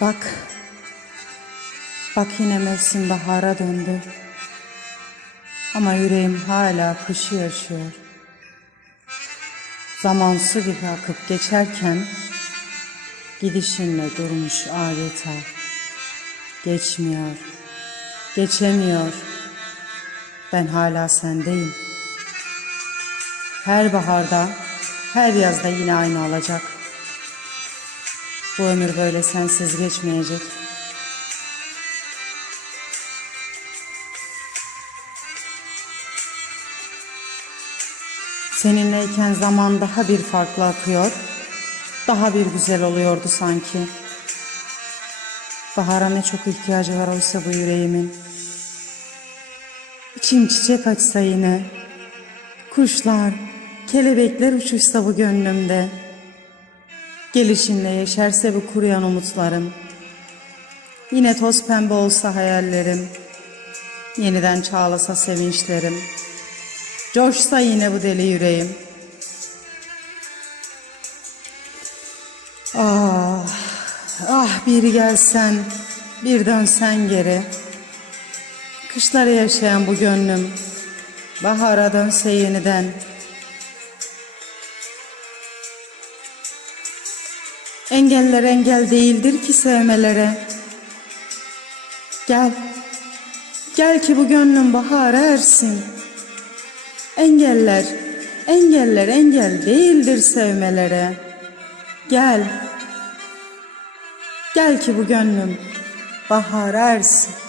Bak. Bak yine mevsim bahara döndü. Ama yüreğim hala kışı yaşıyor. Zaman su gibi akıp geçerken gidişinle durmuş adeta. Geçmiyor, geçemiyor. Ben hala sendeyim. Her baharda, her yazda yine aynı olacak. Bu ömür böyle sensiz geçmeyecek. Seninleyken zaman daha bir farklı akıyor. Daha bir güzel oluyordu sanki. Bahara ne çok ihtiyacı var oysa bu yüreğimin. İçim çiçek açsa yine. Kuşlar, kelebekler uçuşsa bu gönlümde. Gelişinle yeşerse bu kuruyan umutlarım. Yine toz pembe olsa hayallerim. Yeniden çağlasa sevinçlerim. Coşsa yine bu deli yüreğim. Ah, ah bir gelsen, bir dönsen geri. Kışları yaşayan bu gönlüm, bahara dönse yeniden. Engeller engel değildir ki sevmelere. Gel, gel ki bu gönlüm bahara ersin. Engeller, engeller engel değildir sevmelere. Gel, gel ki bu gönlüm bahara ersin.